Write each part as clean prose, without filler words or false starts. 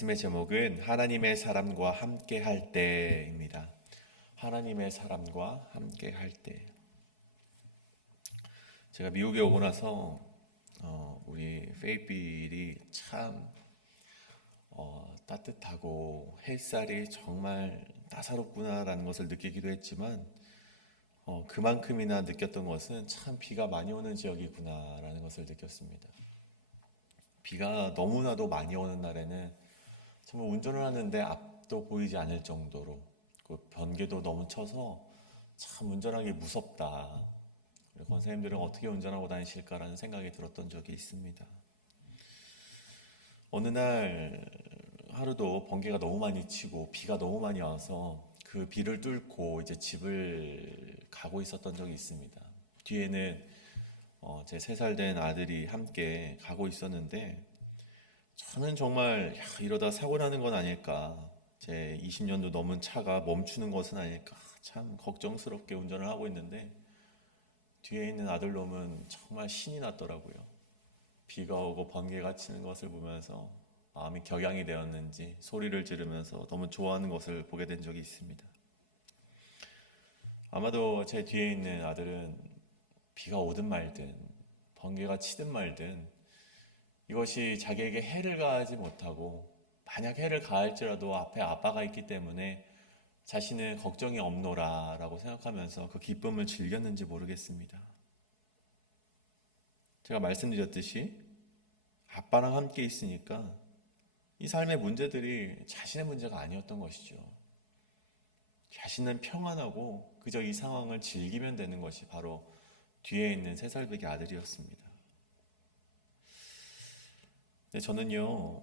말씀의 제목은 하나님의 사람과 함께 할 때입니다. 하나님의 사람과 함께 할 때. 제가 미국에 오고 나서 우리 페이필이 참 따뜻하고 햇살이 정말 따사롭구나라는 것을 느끼기도 했지만 그만큼이나 느꼈던 것은 참 비가 많이 오는 지역이구나라는 것을 느꼈습니다. 비가 너무나도 많이 오는 날에는 정말 운전을 하는데 앞도 보이지 않을 정도로 그 번개도 너무 쳐서 참 운전하기 무섭다. 권사님들은 어떻게 운전하고 다니실까라는 생각이 들었던 적이 있습니다. 어느 날 하루도 번개가 너무 많이 치고 비가 너무 많이 와서 그 비를 뚫고 이제 집을 가고 있었던 적이 있습니다. 뒤에는 제 3살 된 아들이 함께 가고 있었는데 저는 정말 이러다 사고 나는 건 아닐까, 제 20년도 넘은 차가 멈추는 것은 아닐까 참 걱정스럽게 운전을 하고 있는데 뒤에 있는 아들놈은 정말 신이 났더라고요. 비가 오고 번개가 치는 것을 보면서 마음이 격양이 되었는지 소리를 지르면서 너무 좋아하는 것을 보게 된 적이 있습니다. 아마도 제 뒤에 있는 아들은 비가 오든 말든 번개가 치든 말든 이것이 자기에게 해를 가하지 못하고 만약 해를 가할지라도 앞에 아빠가 있기 때문에 자신은 걱정이 없노라 라고 생각하면서 그 기쁨을 즐겼는지 모르겠습니다. 제가 말씀드렸듯이 아빠랑 함께 있으니까 이 삶의 문제들이 자신의 문제가 아니었던 것이죠. 자신은 평안하고 그저 이 상황을 즐기면 되는 것이 바로 뒤에 있는 3살배기 아들이었습니다. 근데 저는요,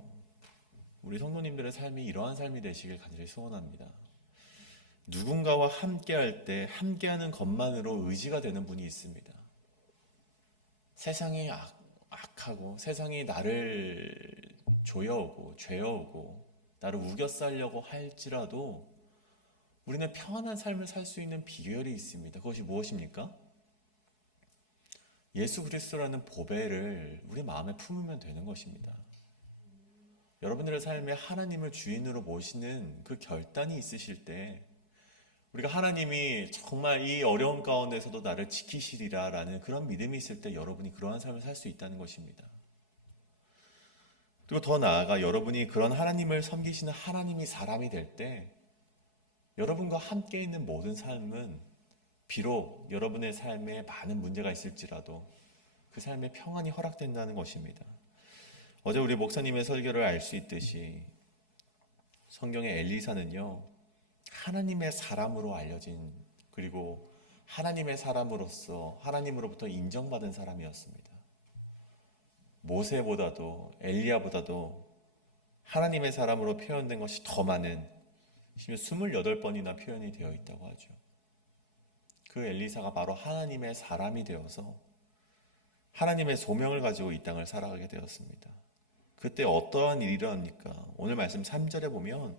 우리 성도님들의 삶이 이러한 삶이 되시길 간절히 소원합니다. 누군가와 함께할 때 함께하는 것만으로 의지가 되는 분이 있습니다. 세상이 악하고 세상이 나를 조여오고 죄어오고 나를 우겨싸려고 할지라도 우리는 평안한 삶을 살 수 있는 비결이 있습니다. 그것이 무엇입니까? 예수 그리스도라는 보배를 우리 마음에 품으면 되는 것입니다. 여러분들의 삶에 하나님을 주인으로 모시는 그 결단이 있으실 때 우리가 하나님이 정말 이 어려운 가운데서도 나를 지키시리라 라는 그런 믿음이 있을 때 여러분이 그러한 삶을 살 수 있다는 것입니다. 그리고 더 나아가 여러분이 그런 하나님을 섬기시는 하나님이 사람이 될 때 여러분과 함께 있는 모든 삶은 비록 여러분의 삶에 많은 문제가 있을지라도 그 삶에 평안이 허락된다는 것입니다. 어제 우리 목사님의 설교를 알 수 있듯이 성경의 엘리사는요, 하나님의 사람으로 알려진, 그리고 하나님의 사람으로서 하나님으로부터 인정받은 사람이었습니다. 모세보다도 엘리야보다도 하나님의 사람으로 표현된 것이 더 많은, 심지어 28번이나 표현이 되어 있다고 하죠. 그 엘리사가 바로 하나님의 사람이 되어서 하나님의 소명을 가지고 이 땅을 살아가게 되었습니다. 그때 어떠한 일이 일어납니까? 오늘 말씀 3절에 보면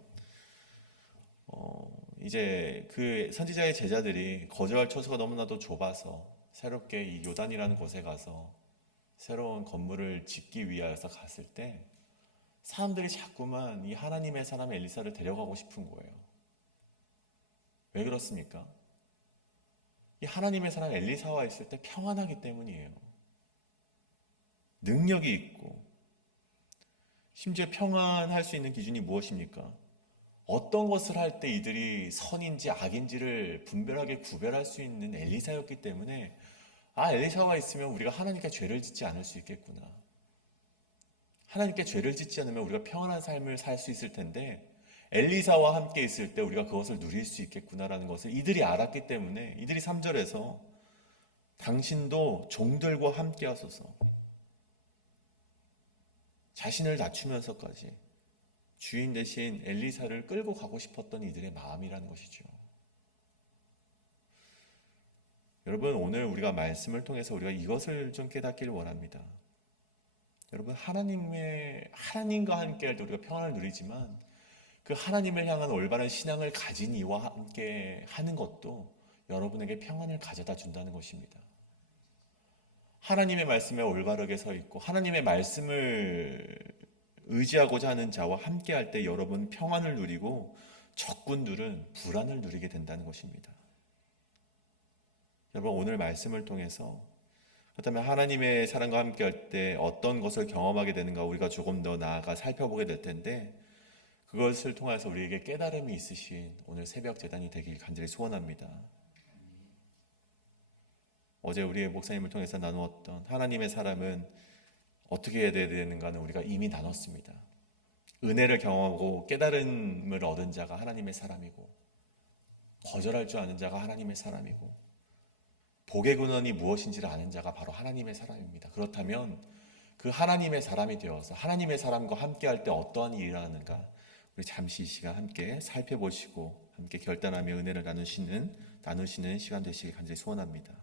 이제 그 선지자의 제자들이 거주할 처소가 너무나도 좁아서 새롭게 이 요단이라는 곳에 가서 새로운 건물을 짓기 위하여서 갔을 때 사람들이 자꾸만 이 하나님의 사람 엘리사를 데려가고 싶은 거예요. 왜 그렇습니까? 이 하나님의 사람 엘리사와 있을 때 평안하기 때문이에요. 능력이 있고, 심지어 평안할 수 있는 기준이 무엇입니까? 어떤 것을 할 때 이들이 선인지 악인지를 분별하게 구별할 수 있는 엘리사였기 때문에 엘리사와 있으면 우리가 하나님께 죄를 짓지 않을 수 있겠구나. 하나님께 죄를 짓지 않으면 우리가 평안한 삶을 살 수 있을 텐데 엘리사와 함께 있을 때 우리가 그것을 누릴 수 있겠구나라는 것을 이들이 알았기 때문에 이들이 3절에서 당신도 종들과 함께 하소서, 자신을 낮추면서까지 주인 대신 엘리사를 끌고 가고 싶었던 이들의 마음이라는 것이죠. 여러분, 오늘 우리가 말씀을 통해서 우리가 이것을 좀 깨닫기를 원합니다. 여러분, 하나님과 함께 할 때 우리가 평안을 누리지만 그 하나님을 향한 올바른 신앙을 가진 이와 함께 하는 것도 여러분에게 평안을 가져다 준다는 것입니다. 하나님의 말씀에 올바르게 서 있고 하나님의 말씀을 의지하고자 하는 자와 함께할 때 여러분 평안을 누리고 적군들은 불안을 누리게 된다는 것입니다. 여러분 오늘 말씀을 통해서 그렇다면 하나님의 사랑과 함께할 때 어떤 것을 경험하게 되는가 우리가 조금 더 나아가 살펴보게 될 텐데 그것을 통해서 우리에게 깨달음이 있으신 오늘 새벽 제단이 되길 간절히 소원합니다. 어제 우리의 목사님을 통해서 나누었던 하나님의 사람은 어떻게 해야 되는가는 우리가 이미 나눴습니다. 은혜를 경험하고 깨달음을 얻은 자가 하나님의 사람이고 거절할 줄 아는 자가 하나님의 사람이고 복의 근원이 무엇인지를 아는 자가 바로 하나님의 사람입니다. 그렇다면 그 하나님의 사람이 되어서 하나님의 사람과 함께할 때 어떠한 일이 일어나는가 우리 잠시 이 시간 함께 살펴보시고 함께 결단하며 은혜를 나누시는 시간 되시길 간절히 소원합니다.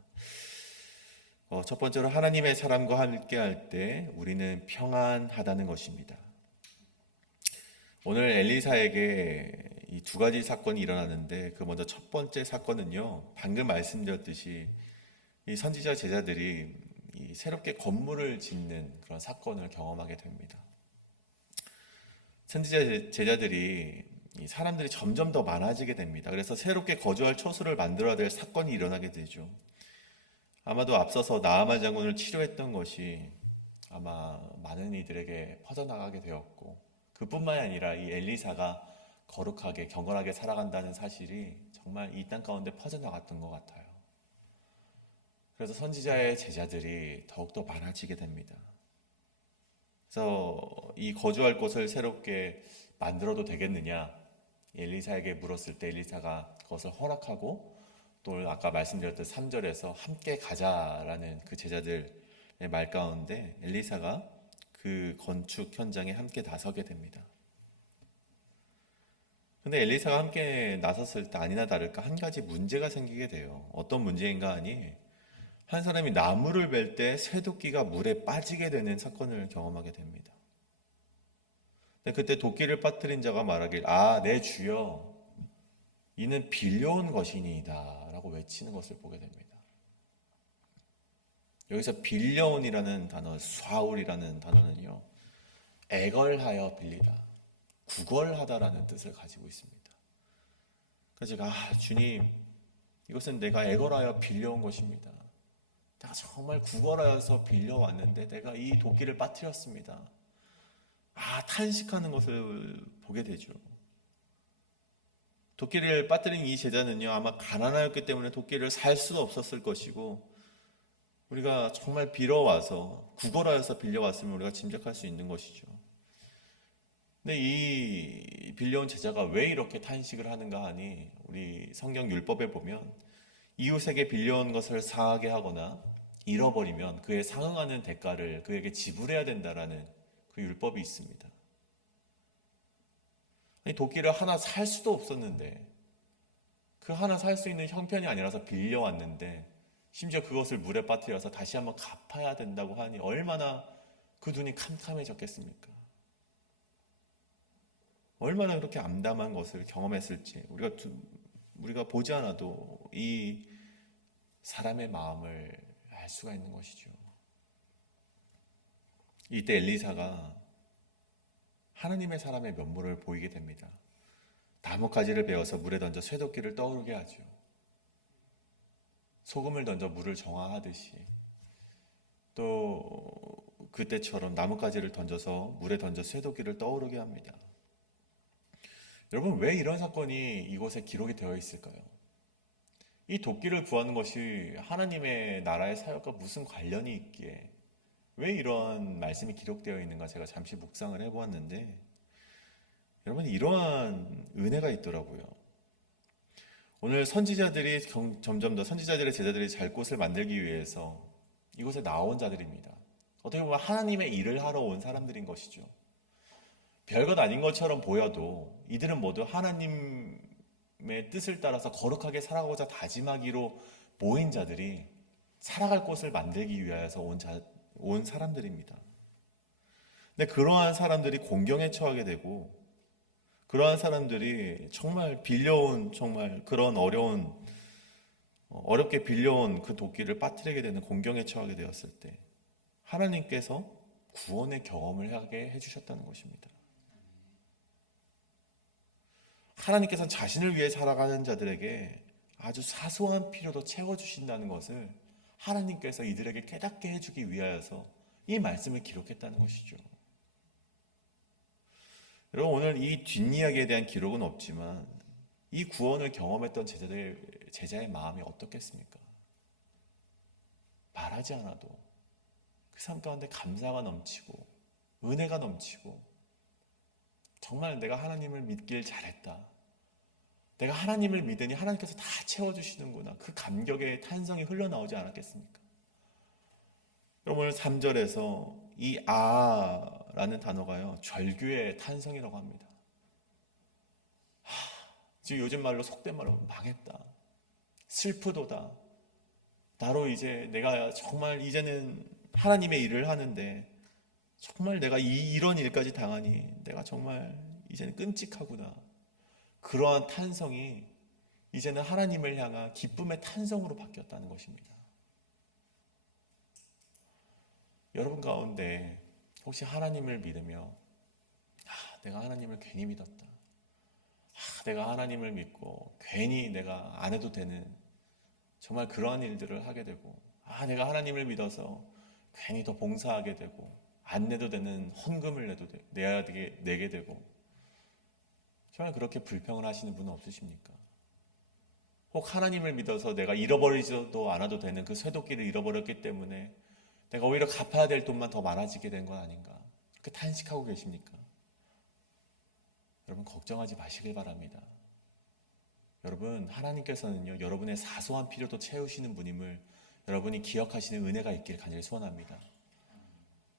첫 번째로 하나님의 사람과 함께할 때 우리는 평안하다는 것입니다. 오늘 엘리사에게 이 두 가지 사건이 일어나는데 그 먼저 첫 번째 사건은요, 방금 말씀드렸듯이 이 선지자 제자들이 이 새롭게 건물을 짓는 그런 사건을 경험하게 됩니다. 선지자 제자들이 이 사람들이 점점 더 많아지게 됩니다. 그래서 새롭게 거주할 처소를 만들어야 될 사건이 일어나게 되죠. 아마도 앞서서 나아만 장군을 치료했던 것이 아마 많은 이들에게 퍼져나가게 되었고 그뿐만이 아니라 이 엘리사가 거룩하게 경건하게 살아간다는 사실이 정말 이 땅 가운데 퍼져나갔던 것 같아요. 그래서 선지자의 제자들이 더욱더 많아지게 됩니다. 그래서 이 거주할 곳을 새롭게 만들어도 되겠느냐 엘리사에게 물었을 때 엘리사가 그것을 허락하고 또 아까 말씀드렸던 3절에서 함께 가자라는 그 제자들의 말 가운데 엘리사가 그 건축 현장에 함께 나서게 됩니다. 근데 엘리사가 함께 나섰을 때 아니나 다를까 한 가지 문제가 생기게 돼요. 어떤 문제인가 하니 한 사람이 나무를 벨 때 쇠도끼가 물에 빠지게 되는 사건을 경험하게 됩니다. 근데 그때 도끼를 빠뜨린 자가 말하길 내 주여 이는 빌려온 것이니이다 라고 외치는 것을 보게 됩니다. 여기서 빌려온이라는 단어, 쏴울이라는 단어는요 애걸하여 빌리다, 구걸하다라는 뜻을 가지고 있습니다. 그래서 제가 주님 이것은 내가 애걸하여 빌려온 것입니다. 내가 정말 구걸하여서 빌려왔는데 내가 이 도끼를 빠뜨렸습니다. 탄식하는 것을 보게 되죠. 도끼를 빠뜨린 이 제자는요 아마 가난하였기 때문에 도끼를 살 수도 없었을 것이고 우리가 정말 빌어와서 구걸하여서 빌려왔으면 우리가 짐작할 수 있는 것이죠. 근데 이 빌려온 제자가 왜 이렇게 탄식을 하는가 하니 우리 성경 율법에 보면 이웃에게 빌려온 것을 사하게 하거나 잃어버리면 그에 상응하는 대가를 그에게 지불해야 된다라는 그 율법이 있습니다. 도끼를 하나 살 수도 없었는데 그 하나 살 수 있는 형편이 아니라서 빌려왔는데 심지어 그것을 물에 빠뜨려서 다시 한번 갚아야 된다고 하니 얼마나 그 눈이 캄캄해졌겠습니까? 얼마나 그렇게 암담한 것을 경험했을지 우리가 보지 않아도 이 사람의 마음을 알 수가 있는 것이죠. 이때 엘리사가 하나님의 사람의 면모를 보이게 됩니다. 나뭇가지를 베어서 물에 던져 쇠도끼를 떠오르게 하죠. 소금을 던져 물을 정화하듯이 또 그때처럼 나뭇가지를 던져서 물에 던져 쇠도끼를 떠오르게 합니다. 여러분 왜 이런 사건이 이곳에 기록이 되어 있을까요? 이 도끼를 구하는 것이 하나님의 나라의 사역과 무슨 관련이 있기에 왜 이런 말씀이 기록되어 있는가 제가 잠시 묵상을 해보았는데 여러분 이러한 은혜가 있더라고요. 오늘 선지자들이 점점 더 선지자들의 제자들이 잘 곳을 만들기 위해서 이곳에 나온 자들입니다. 어떻게 보면 하나님의 일을 하러 온 사람들인 것이죠. 별것 아닌 것처럼 보여도 이들은 모두 하나님의 뜻을 따라서 거룩하게 살아가고자 다짐하기로 모인 자들이 살아갈 곳을 만들기 위하여서 온 사람들입니다. 근데 그러한 사람들이 공경에 처하게 되고 그러한 사람들이 정말 빌려온 정말 그런 어렵게 빌려온 그 도끼를 빠뜨리게 되는 공경에 처하게 되었을 때 하나님께서 구원의 경험을 하게 해주셨다는 것입니다. 하나님께서는 자신을 위해 살아가는 자들에게 아주 사소한 필요도 채워주신다는 것을 하나님께서 이들에게 깨닫게 해주기 위하여서 이 말씀을 기록했다는 것이죠. 여러분, 오늘 이 뒷이야기에 대한 기록은 없지만 이 구원을 경험했던 제자의 마음이 어떻겠습니까? 말하지 않아도 그 삶 가운데 감사가 넘치고 은혜가 넘치고 정말 내가 하나님을 믿길 잘했다. 내가 하나님을 믿으니 하나님께서 다 채워주시는구나. 그 감격의 탄성이 흘러나오지 않았겠습니까? 여러분, 오늘 3절에서 이 라는 단어가요, 절규의 탄성이라고 합니다. 지금 요즘 말로, 속된 말로 망했다. 슬프도다. 나로 이제 내가 정말 이제는 하나님의 일을 하는데 정말 내가 이런 일까지 당하니 내가 정말 이제는 끔찍하구나. 그러한 탄성이 이제는 하나님을 향한 기쁨의 탄성으로 바뀌었다는 것입니다. 여러분 가운데 혹시 하나님을 믿으며 내가 하나님을 괜히 믿었다. 내가 하나님을 믿고 괜히 내가 안 해도 되는 정말 그러한 일들을 하게 되고 내가 하나님을 믿어서 괜히 더 봉사하게 되고 안 내도 되는 헌금을 내게 되고 정말 그렇게 불평을 하시는 분은 없으십니까? 혹 하나님을 믿어서 내가 잃어버리지도 않아도 되는 그 쇠도끼를 잃어버렸기 때문에 내가 오히려 갚아야 될 돈만 더 많아지게 된 건 아닌가? 그렇게 탄식하고 계십니까? 여러분, 걱정하지 마시길 바랍니다. 여러분, 하나님께서는요, 여러분의 사소한 필요도 채우시는 분임을 여러분이 기억하시는 은혜가 있기를 간절히 소원합니다.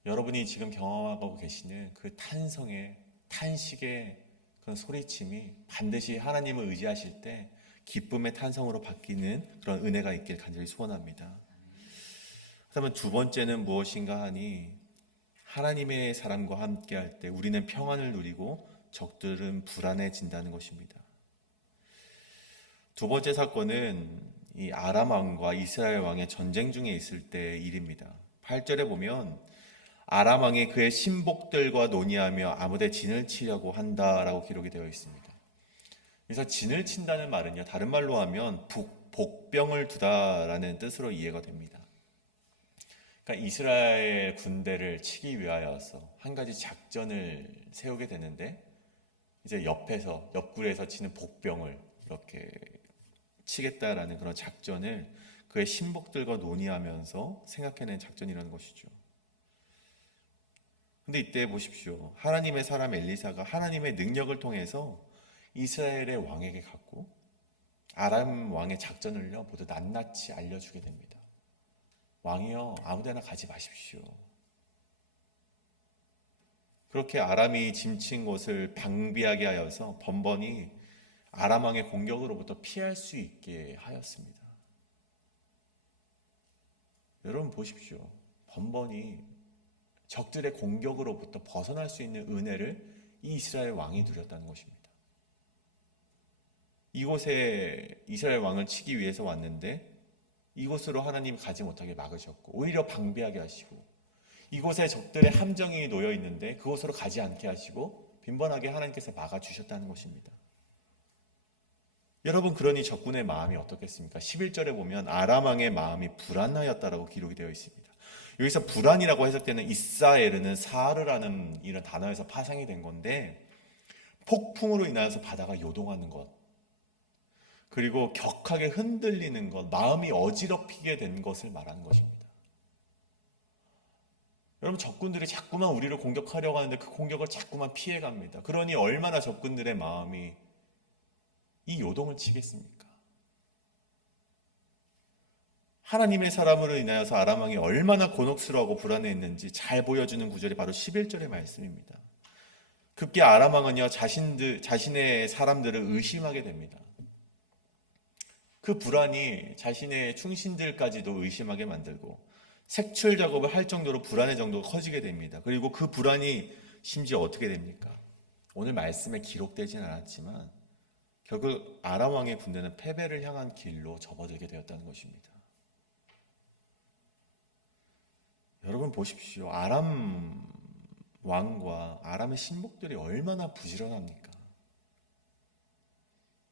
여러분이 지금 경험하고 계시는 그 탄식의 그런 소리침이 반드시 하나님을 의지하실 때 기쁨의 탄성으로 바뀌는 그런 은혜가 있기를 간절히 소원합니다. 그렇다면 두 번째는 무엇인가 하니, 하나님의 사람과 함께할 때 우리는 평안을 누리고 적들은 불안해진다는 것입니다. 두 번째 사건은 이 아람 왕과 이스라엘 왕의 전쟁 중에 있을 때의 일입니다. 8절에 보면 아람 왕이 그의 신복들과 논의하며 아무데 진을 치려고 한다라고 기록이 되어 있습니다. 그래서 진을 친다는 말은요, 다른 말로 하면 복병을 두다라는 뜻으로 이해가 됩니다. 그러니까 이스라엘 군대를 치기 위하여서 한 가지 작전을 세우게 되는데, 이제 옆구리에서 치는 복병을 이렇게 치겠다라는 그런 작전을 그의 신복들과 논의하면서 생각해낸 작전이라는 것이죠. 근데 이때 보십시오. 하나님의 사람 엘리사가 하나님의 능력을 통해서 이스라엘의 왕에게 갔고 아람 왕의 작전을요 모두 낱낱이 알려주게 됩니다. 왕이여, 아무데나 가지 마십시오. 그렇게 아람이 짐친 곳을 방비하게 하여서 번번이 아람 왕의 공격으로부터 피할 수 있게 하였습니다. 여러분 보십시오. 번번이 적들의 공격으로부터 벗어날 수 있는 은혜를 이 이스라엘 왕이 누렸다는 것입니다. 이곳에 이스라엘 왕을 치기 위해서 왔는데 이곳으로 하나님이 가지 못하게 막으셨고 오히려 방비하게 하시고, 이곳에 적들의 함정이 놓여 있는데 그곳으로 가지 않게 하시고 빈번하게 하나님께서 막아주셨다는 것입니다. 여러분, 그러니 적군의 마음이 어떻겠습니까? 11절에 보면 아람 왕의 마음이 불안하였다라고 기록이 되어 있습니다. 여기서 불안이라고 해석되는 이사에르는 사르라는 이런 단어에서 파생이 된 건데, 폭풍으로 인하여서 바다가 요동하는 것, 그리고 격하게 흔들리는 것, 마음이 어지럽히게 된 것을 말하는 것입니다. 여러분, 적군들이 자꾸만 우리를 공격하려고 하는데 그 공격을 자꾸만 피해갑니다. 그러니 얼마나 적군들의 마음이 이 요동을 치겠습니까? 하나님의 사람으로 인하여서 아람 왕이 얼마나 곤혹스러워하고 불안해했는지 잘 보여주는 구절이 바로 11절의 말씀입니다. 급기 아람 왕은요 자신의 사람들을 의심하게 됩니다. 그 불안이 자신의 충신들까지도 의심하게 만들고 색출 작업을 할 정도로 불안의 정도가 커지게 됩니다. 그리고 그 불안이 심지어 어떻게 됩니까? 오늘 말씀에 기록되진 않았지만 결국 아람 왕의 군대는 패배를 향한 길로 접어들게 되었다는 것입니다. 여러분 보십시오. 아람 왕과 아람의 신복들이 얼마나 부지런합니까?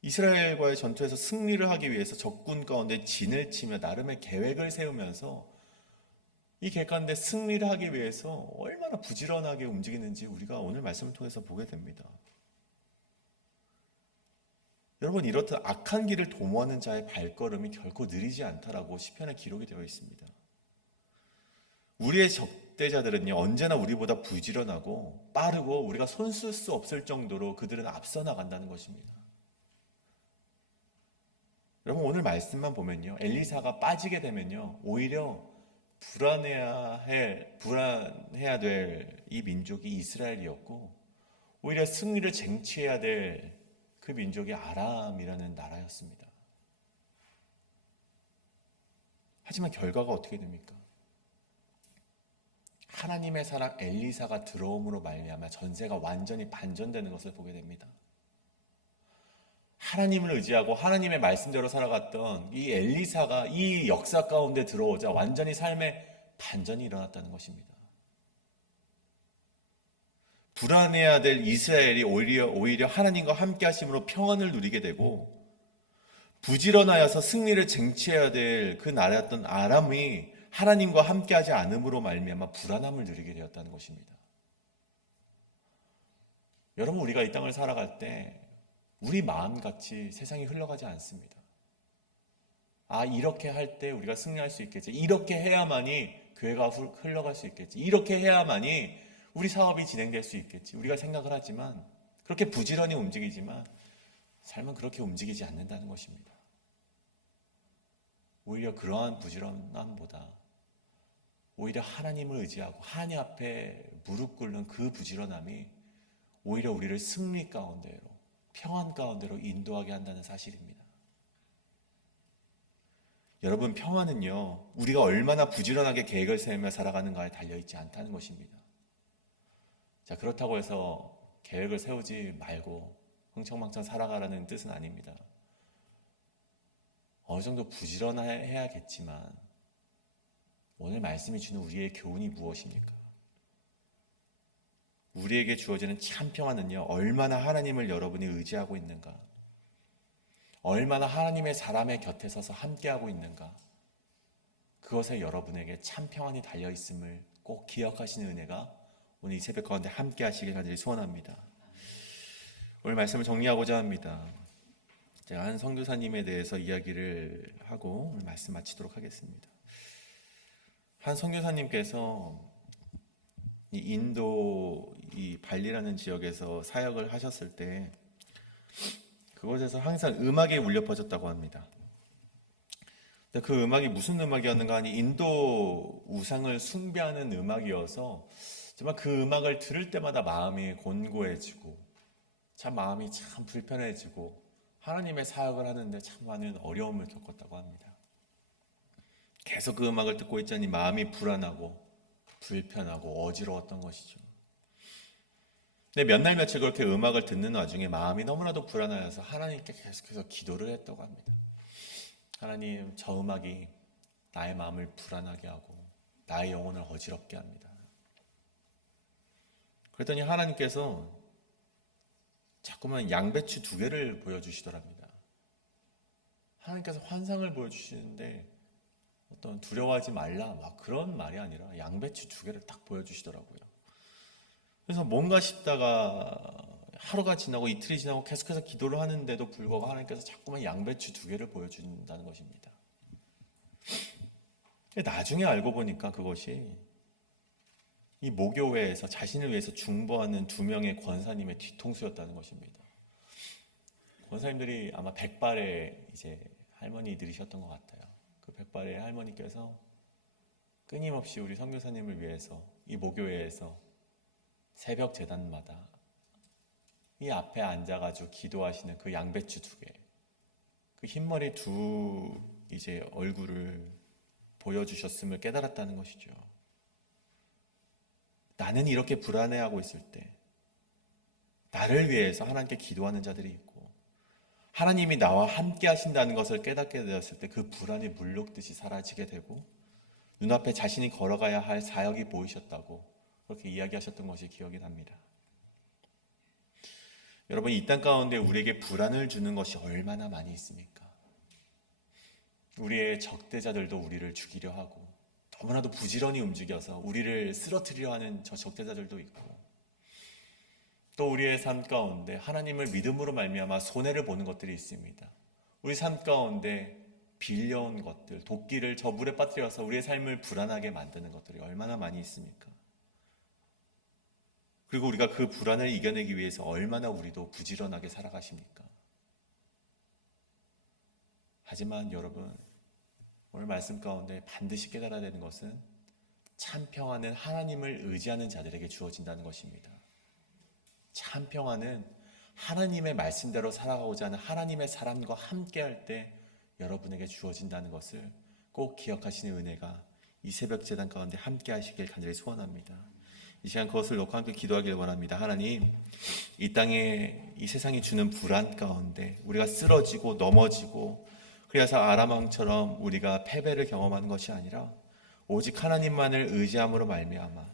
이스라엘과의 전투에서 승리를 하기 위해서 적군 가운데 진을 치며 나름의 계획을 세우면서 이 계획 가운데 승리를 하기 위해서 얼마나 부지런하게 움직이는지 우리가 오늘 말씀을 통해서 보게 됩니다. 여러분, 이렇듯 악한 길을 도모하는 자의 발걸음이 결코 느리지 않다라고 시편에 기록이 되어 있습니다. 우리의 적대자들은요, 언제나 우리보다 부지런하고 빠르고 우리가 손쓸 수 없을 정도로 그들은 앞서 나간다는 것입니다. 여러분, 오늘 말씀만 보면요, 엘리사가 빠지게 되면요, 오히려 불안해야 될 이 민족이 이스라엘이었고, 오히려 승리를 쟁취해야 될 그 민족이 아람이라는 나라였습니다. 하지만 결과가 어떻게 됩니까? 하나님의 사람 엘리사가 들어옴으로 말미암아 전세가 완전히 반전되는 것을 보게 됩니다. 하나님을 의지하고 하나님의 말씀대로 살아갔던 이 엘리사가 이 역사 가운데 들어오자 완전히 삶의 반전이 일어났다는 것입니다. 불안해야 될 이스라엘이 오히려 하나님과 함께 하심으로 평안을 누리게 되고, 부지런하여서 승리를 쟁취해야 될 그 나라였던 아람이 하나님과 함께하지 않음으로 말미암아 불안함을 누리게 되었다는 것입니다. 여러분, 우리가 이 땅을 살아갈 때 우리 마음같이 세상이 흘러가지 않습니다. 이렇게 할 때 우리가 승리할 수 있겠지. 이렇게 해야만이 교회가 흘러갈 수 있겠지. 이렇게 해야만이 우리 사업이 진행될 수 있겠지. 우리가 생각을 하지만, 그렇게 부지런히 움직이지만 삶은 그렇게 움직이지 않는다는 것입니다. 오히려 그러한 부지런함보다 오히려 하나님을 의지하고 하나님 앞에 무릎 꿇는 그 부지런함이 오히려 우리를 승리 가운데로, 평안 가운데로 인도하게 한다는 사실입니다. 여러분, 평안은요, 우리가 얼마나 부지런하게 계획을 세우며 살아가는가에 달려있지 않다는 것입니다. 자, 그렇다고 해서 계획을 세우지 말고 흥청망청 살아가라는 뜻은 아닙니다. 어느 정도 부지런해야겠지만 오늘 말씀이 주는 우리의 교훈이 무엇입니까? 우리에게 주어지는 참 평안은요, 얼마나 하나님을 여러분이 의지하고 있는가, 얼마나 하나님의 사람의 곁에 서서 함께하고 있는가, 그것에 여러분에게 참 평안이 달려있음을 꼭 기억하시는 은혜가 오늘 이 새벽 가운데 함께 하시길 간절히 소원합니다. 오늘 말씀을 정리하고자 합니다. 제가 한 선교사님에 대해서 이야기를 하고 오늘 말씀 마치도록 하겠습니다. 한 선교사님께서 이 인도 이 발리라는 지역에서 사역을 하셨을 때 그곳에서 항상 음악이 울려 퍼졌다고 합니다. 근데 그 음악이 무슨 음악이었는가 하니 인도 우상을 숭배하는 음악이어서 정말 그 음악을 들을 때마다 마음이 곤고해지고 참 마음이 참 불편해지고 하나님의 사역을 하는데 참 많은 어려움을 겪었다고 합니다. 계속 그 음악을 듣고 있자니 마음이 불안하고 불편하고 어지러웠던 것이죠. 근데 몇 날 며칠 그렇게 음악을 듣는 와중에 마음이 너무나도 불안하여서 하나님께 계속해서 기도를 했다고 합니다. 하나님, 저 음악이 나의 마음을 불안하게 하고 나의 영혼을 어지럽게 합니다. 그랬더니 하나님께서 자꾸만 양배추 2개를 보여주시더랍니다. 하나님께서 환상을 보여주시는데 어떤 두려워하지 말라 막 그런 말이 아니라 양배추 2개를 딱 보여주시더라고요. 그래서 뭔가 싶다가 하루가 지나고 이틀이 지나고 계속해서 기도를 하는데도 불구하고 하나님께서 자꾸만 양배추 2개를 보여준다는 것입니다. 나중에 알고 보니까 그것이 이 모교회에서 자신을 위해서 중보하는 2명의 권사님의 뒤통수였다는 것입니다. 권사님들이 아마 백발의 이제 할머니들이셨던 것 같아요. 그 백발의 할머니께서 끊임없이 우리 선교사님을 위해서 이 모교회에서 새벽 제단마다 이 앞에 앉아가지고 기도하시는 그 양배추 2개, 그 흰머리 2 이제 얼굴을 보여주셨음을 깨달았다는 것이죠. 나는 이렇게 불안해하고 있을 때 나를 위해서 하나님께 기도하는 자들이 있고 하나님이 나와 함께 하신다는 것을 깨닫게 되었을 때 그 불안이 물녹듯이 사라지게 되고 눈앞에 자신이 걸어가야 할 사역이 보이셨다고 그렇게 이야기하셨던 것이 기억이 납니다. 여러분, 이 땅 가운데 우리에게 불안을 주는 것이 얼마나 많이 있습니까? 우리의 적대자들도 우리를 죽이려 하고 너무나도 부지런히 움직여서 우리를 쓰러뜨리려 하는 저 적대자들도 있고, 또 우리의 삶 가운데 하나님을 믿음으로 말미암아 손해를 보는 것들이 있습니다. 우리 삶 가운데 빌려온 것들, 도끼를 저 물에 빠뜨려서 우리의 삶을 불안하게 만드는 것들이 얼마나 많이 있습니까? 그리고 우리가 그 불안을 이겨내기 위해서 얼마나 우리도 부지런하게 살아가십니까? 하지만 여러분, 오늘 말씀 가운데 반드시 깨달아야 되는 것은 참 평안은 하나님을 의지하는 자들에게 주어진다는 것입니다. 참 평안은 하나님의 말씀대로 살아가고자 하는 하나님의 사람과 함께할 때 여러분에게 주어진다는 것을 꼭 기억하시는 은혜가 이 새벽 제단 가운데 함께 하시길 간절히 소원합니다. 이 시간 그것을 놓고 함께 기도하길 원합니다. 하나님, 이 땅에 이 세상이 주는 불안 가운데 우리가 쓰러지고 넘어지고 그래서 아람왕처럼 우리가 패배를 경험하는 것이 아니라 오직 하나님만을 의지함으로 말미암아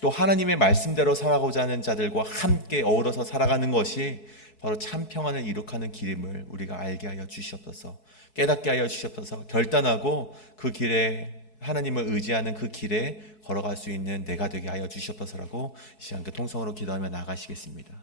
또 하나님의 말씀대로 살아가고자 하는 자들과 함께 어우러서 살아가는 것이 바로 참 평안을 이룩하는 길임을 우리가 알게 하여 주시옵소서. 깨닫게 하여 주시옵소서. 결단하고 그 길에 하나님을 의지하는 그 길에 걸어갈 수 있는 내가 되게 하여 주시옵소서라고 이 시간 통성으로 기도하며 나아가시겠습니다.